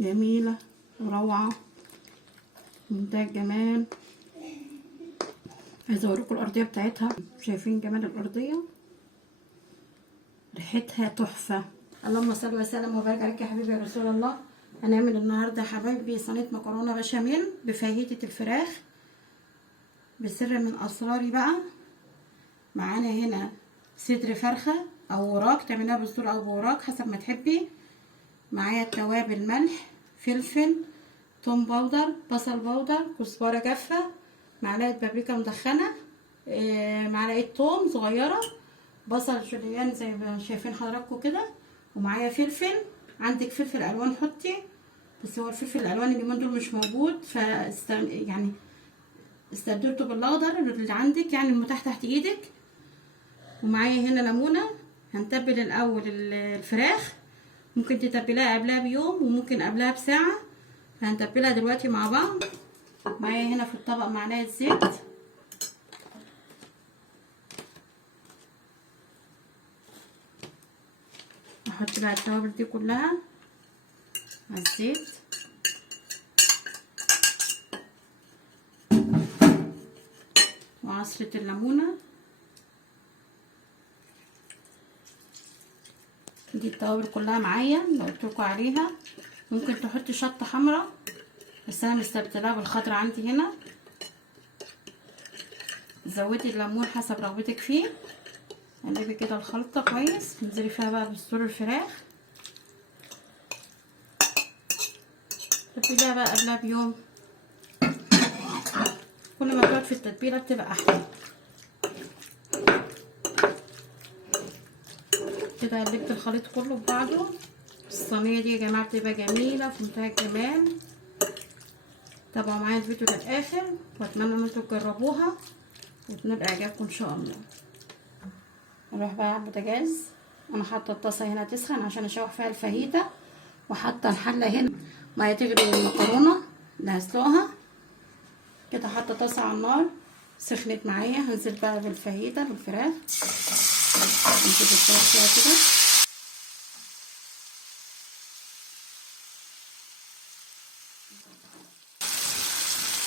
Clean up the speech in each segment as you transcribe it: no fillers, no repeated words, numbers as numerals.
جميلة وروعة، منتهى الجمال. عايزة اوريكم الارضية بتاعتها، شايفين جمال الارضية، ريحتها تحفة. اللهم صل وسلم وبارك عليك يا حبيبي يا رسول الله. هنعمل النهارده يا حبايبي صينية مكرونة بشاميل بفاهيتة الفراخ بسر من اسراري بقى. معانا هنا صدر فرخة او وراك، تعملها بالصدور او بوراك حسب ما تحبي. معايا التوابل، ملح، فلفل، توم باودر، بصل باودر، كزبرة جافة، معلقة بابريكا مدخنة، معلقة توم صغيرة، بصل جوليان زي ما شايفين حضراتكم كده، ومعايا فلفل. عندك فلفل الوان حطي، بس هو الفلفل الالوان اليومين دول مش موجود، يعني استبدلته بالاخضر اللي عندك، يعني المتاح تحت ايدك. ومعايا هنا ليمونه. هنتبل الاول الفراخ، ممكن تتبليها قبلها بيوم وممكن قبلها بساعه. هنتبلها دلوقتي مع بعض. معايا هنا في الطبق معلقه زيت، احط بقى التوابل دي كلها على الزيت، وعصرة الليمونة. دي التوابل كلها معايا اللي قلتلكوا عليها. ممكن تحطي شطة حمراء بس انا مستبدلاها بالخضرة عندي هنا. زودي الليمون حسب رغبتك فيه. قلبي كده الخلطة كويس، انزلي فيها بقى بصدور الفراخ، تتبيلها بقى قبلها بيوم. كل ما تقعد في التتبيلة بتبقى احلى. كده قلبت الخليط كله ببعضه. الصينية دي يا جماعة بتبقى جميلة في منتهى الجمال. تابعوا معايا الفيديو للاخر، واتمنى ان انتوا تجربوها وتنال اعجابكم ان شاء الله. نروح بقى على البوتاجاز. انا حاطه الطاسه هنا تسخن عشان اشوح فيها الفاهيتا، وحاطه الحله هنا ميه تغلي المكرونه اللي هسلقها. كده حاطه طاسه على النار سخنت معايا. هنزل بقى بالفاهيتا بالفراخ، نزيد الفراخ فيها كده.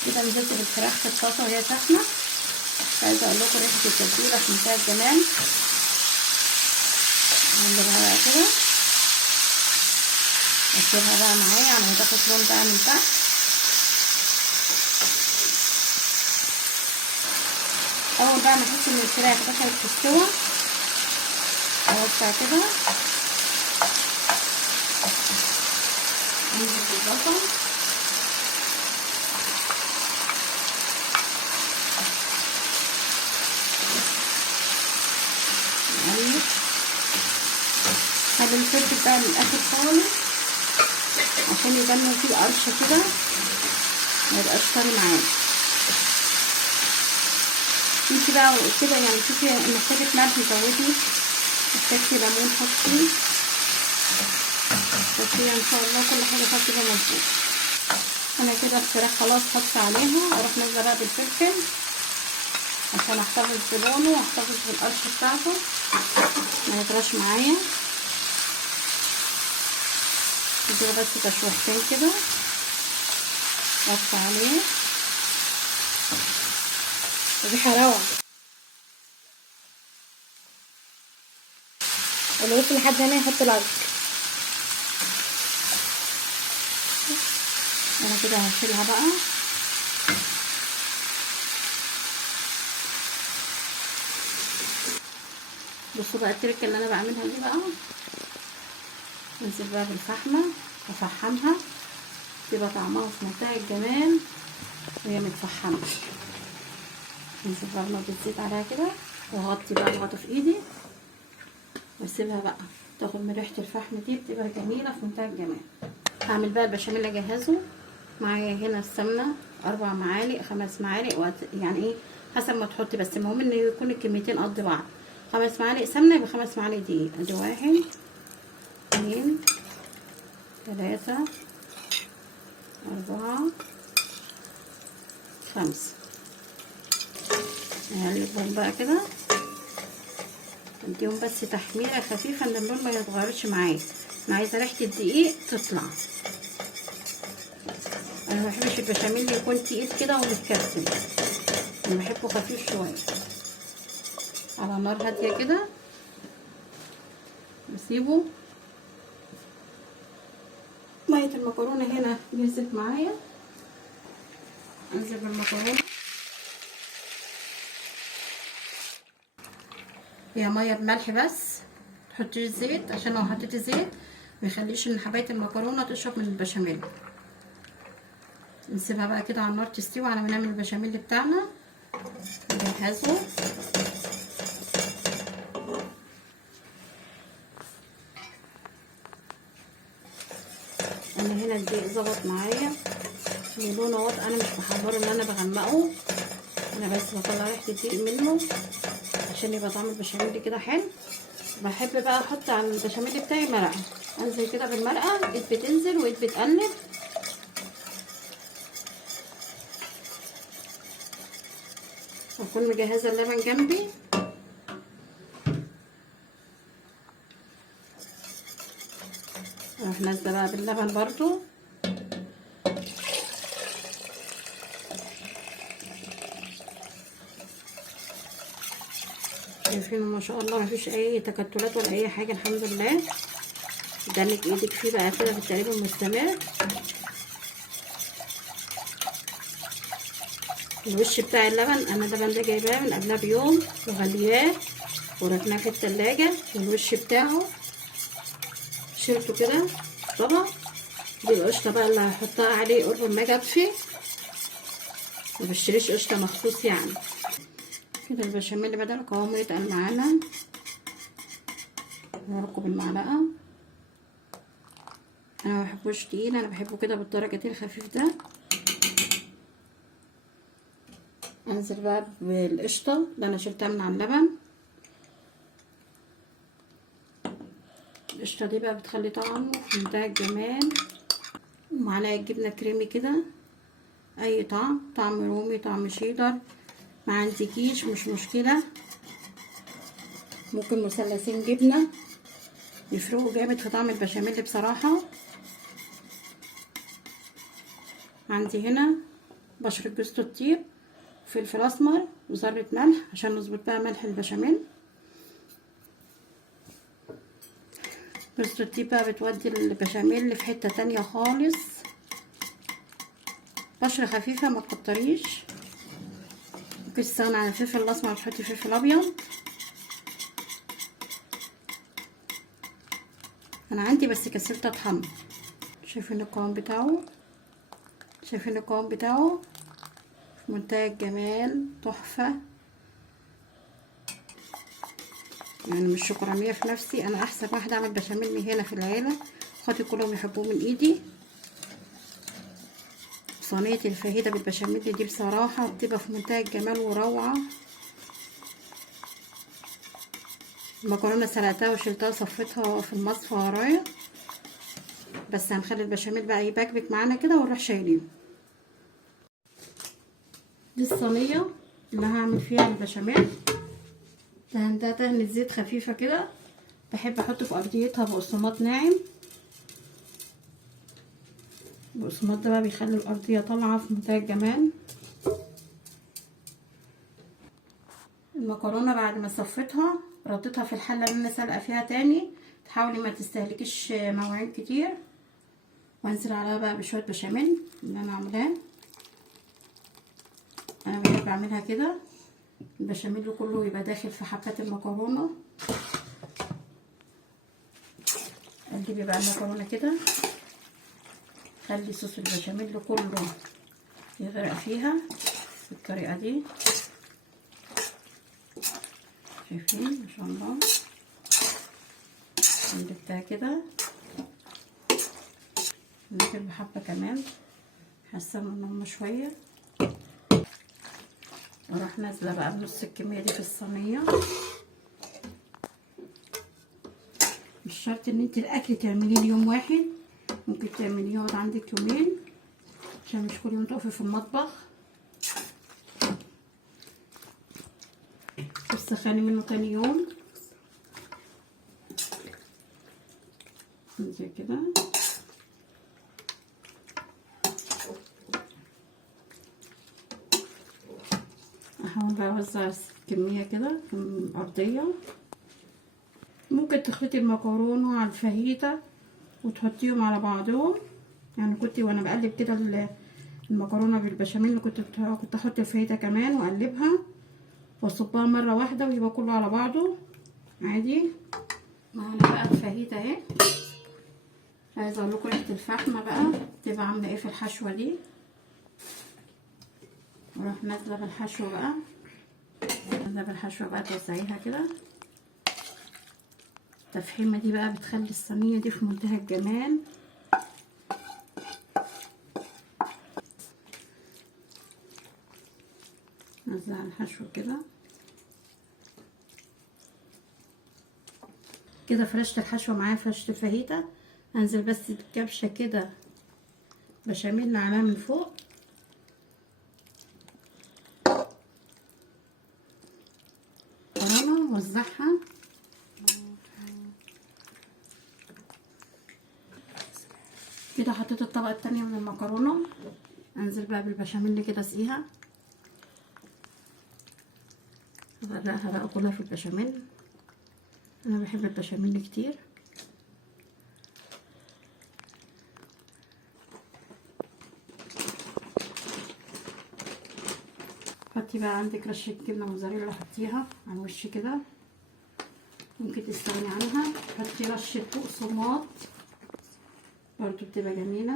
كده نزلت بالفراخ في الطاسه وهي سخنه. عايزه اقول لكم ريحه التتبيله في منتهى الجمال. هنجيبها بقى كده، اسيبها بقى معايا على ما تاخد لون بقى من تحت. اول بقى ما احس ان الفراخ دخلت في السوا اوسع كده، انزل بالبصل، نقلب. خلي الفلفل بقى للاخر خالص عشان يبان فيه قرشه كده، ما يبقاش طري معانا. انتي بقى كده يعني شوفي محتاجه ملح زودي، محتاجه ليمون حطي، بس ان شاء الله كل حاجه فيها كده مظبوط. انا كده الفراخ خلاص حط عليها، اروح نازله بقى بالفلفل عشان احتفظ بلونه واحتفظ بالقرش بتاعته ما يطراش معايا. اديله بس تشويحتين كده، اطفي عليه. الريحه روعه. اللي وصل لحد هنا يحط لايك. انا كده هشيلها بقى. بصوا بقى التركه اللي انا بعملها دي بقى. انزل بقى بالفحمه افحمها، تبقى طعمها في منتهى الجمال وهي متفحمه. انزل بقى بنقطه زيت عليها كده، واغطي بقى الغطا في ايدي واسيبها بقى تاخد من ريحه الفحم دي، بتبقى جميله في منتهى الجمال. هعمل بقى البشاميل اجهزه. معايا هنا السمنه 4 معالق 5 معالق، يعني ايه حسب ما تحطي، بس المهم ان يكون الكميتين قد بعض. 5 معالق سمنه يبقى 5 معالق دقيق. ادي 1 2 3 4 5. نقلبهم بقى كده، اديهم بس تحميره خفيفه ان اللون ما يتغيرش معايا. انا عايزه ريحه الدقيق تطلع. انا ما بحبش البشاميل يكون تقيل كده ومتكتل، انا بحبه خفيف شويه. على نار هاديه كده بسيبه. ميه المكرونه هنا جهزت معايا، انزل بالمكرونه. هي ميه بملح بس، متحطيش زيت عشان لو حطيتي زيت ميخليش ان حبايه المكرونه تشرب من البشاميل. نسيبها بقى كده على النار تستوي على ما نعمل البشاميل بتاعنا نجهزه. انا هنا الدقيق ظبط معايا لونه واضح، انا مش بحضره ان انا بغمقه، انا بس بطلع ريحه الدقيق منه عشان يبقى طعم البشاميل كده حلو. بحب بقى احط على البشاميل بتاعي مرقه، انزل كده بالمرقه، ايد بتنزل وايد بتقلب. واكون مجهزه اللبن جنبي. اروح نازله بقى باللبن برضو. شايفين ما شاء الله مفيش اي تكتلات ولا اي حاجه، الحمد لله. دلك ايدك فيه بقى كده في التقليب المستمر. الوش بتاع اللبن، انا اللبن ده جايباه من قبلها بيوم وغلياه وركناه في التلاجة، والوش بتاعه شيلته كده طبق. دي القشطه بقى اللي هحطها عليه قرب ما اجي اطفي، ما بشتريش قشطه مخصوص يعني. كده البشاميل بدل قوامه يتقل معانا، نركه بالمعلقه. انا ما بحبوش تقيل، انا بحبه كده بالدرجه الخفيف ده. انزل بقى بالقشطه اللي انا شلتها من على اللبن. القشطه دي بقى بتخلي طعمه في منتهى الجمال. ومعلقه جبنه كريمي كده، اي طعم رومي، طعم شيدر، ما عندكيش مش مشكله. ممكن مثلثين جبنه يفرقوا جامد في طعم البشاميل بصراحه. عندي هنا بشرة جوز الطيب، فلفل اسمر وذره ملح عشان نظبط بقى ملح البشاميل. جوز الطيب بقى بتودي البشاميل في حته تانية خالص. بشرة خفيفه ما تكتريش. ممكن تستغنى عن الفلفل الاسمر وتحطي فلفل ابيض. انا عندي بس كسلت اطحنه. شايفين القوام بتاعه، شايفين القوام بتاعه في منتهى الجمال، تحفه. يعني مش شكرانيه في نفسي، انا احسن واحده اعمل بشاميل من هنا في العيله، اخواتي كلهم يحبوه من ايدي. صينيه الفاهيتا بالبشاميل دي بصراحه بتبقى في منتهى الجمال وروعه. المكرونه سلقتها وشلتها وصفيتها في المصفى ورايا، بس هنخلي البشاميل بقى يبكبك معانا كده ونروح شايلينه. دي الصينيه اللي هعمل فيها البشاميل. دهنتها دهنة زيت خفيفه كده، بحب احط في ارضيتها بقسماط ناعم. البقسماط ده بقى بيخلي الارضيه طالعه في منتهى الجمال. المكرونه بعد ما صفيتها رديتها في الحله اللي انا سالقه فيها تاني، تحاولي ما تستهلكيش مواعين كتير. وانزل عليها بقى بشويه بشاميل اللي انا عاملاه. انا بحب اعملها كده، البشاميل كله يبقى داخل في حبات المكرونه. اجيبي بقى المكرونه كده، خلي صوص البشاميل كله يغرق فيها بالطريقه دي. شايفين ما شاء الله قلبتها كده. نزل بحبه كمان، حاسه ان هم شويه. واروح نازله بقى بنص الكميه دي في الصينيه. مش شرط ان انت الاكل تعمليه اليوم واحد، ممكن تعمليه يقعد عندك يومين عشان مش كل يوم تقفي في المطبخ. تسخني منه تاني يوم زي كده. هحاول بقى اوزع كميه كده في الارضيه. ممكن تخلطي المكرونه على الفاهيتا وتحطيهم على بعضهم. يعني كنت وانا بقلب كده المكرونه بالبشاميل اللي كنت احط الفاهيتا كمان واقلبها واصبها مره واحده ويبقى كله على بعضه عادي. معانا بقى الفاهيتا اهي. عايزه اقول لكم ريحه الفحمه بقى تبقى عامله ايه في الحشوه دي. اروح نازله بالحشوه بقى، توزعيها كده. التفحيمه دي بقى بتخلي الصينيه دي في منتهى الجمال. نوزع الحشو كده فرشت الحشوه معايا، فرشت الفاهيتا. انزل بس بكبشه كده بشاميل عليها من فوق. مكرونه ووزعها كده. حطيت الطبقه التانية من المكرونه، انزل بقى بالبشاميل كده اسقيها، اغرقها بقى كلها في البشاميل. انا بحب البشاميل كتير. حطي بقى عندك رشه جبنه موزاريلا، حطيها على الوش كده، ممكن تستغني عنها. حطي رشه بقسماط برضو بتبقى جميله.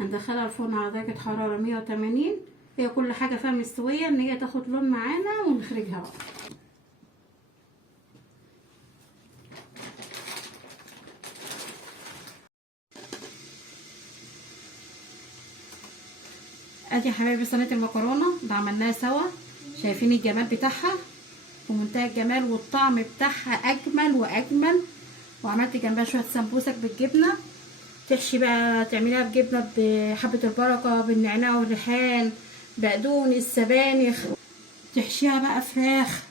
هندخلها الفرن على درجه حراره 180. هي كل حاجه فيها مستويه ان هي تاخد لون معانا ونخرجها بقى. ادي يا حبايبي صينيه المكرونه اللي عملناها سوا. شايفين الجمال بتاعها ومنتهى الجمال، والطعم بتاعها اجمل واجمل. وعملت جنبها شويه سمبوسك بالجبنه. تحشي بقى، تعمليها بجبنه بحبه البركه، بالنعناع والريحان، بقدونس، سبانخ. تحشيها بقى فراخ،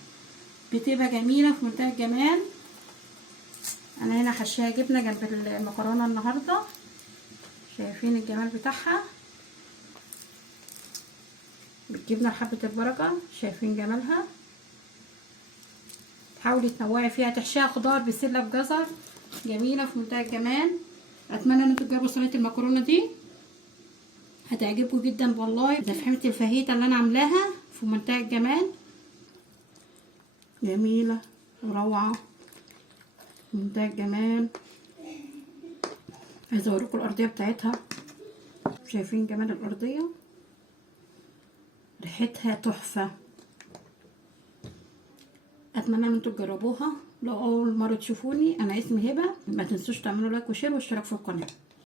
بتبقى جميله في منتهى الجمال. انا هنا حشيها جبنه جنب المكرونه النهارده. شايفين الجمال بتاعها بالجبنه بحبه البركه. شايفين جمالها. حاولي تنوعي فيها، تحشيها خضار، بسله، بجزر، جميله في منتهى الجمال. اتمنى ان انتوا تجربوا صينيه المكرونه دي، هتعجبكم جدا والله. تفحيمه الفاهيتا اللي انا عاملاها في منتهى الجمال، جميله وروعه في منتهى الجمال. عايزه اوريكم الارضيه بتاعتها. شايفين جمال الارضيه، ريحتها تحفه. اتمنى ان انتوا تجربوها. لو اول مره تشوفوني، انا اسمي هبه. ما تنسوش تعملوا لايك وشير واشتراك في القناه.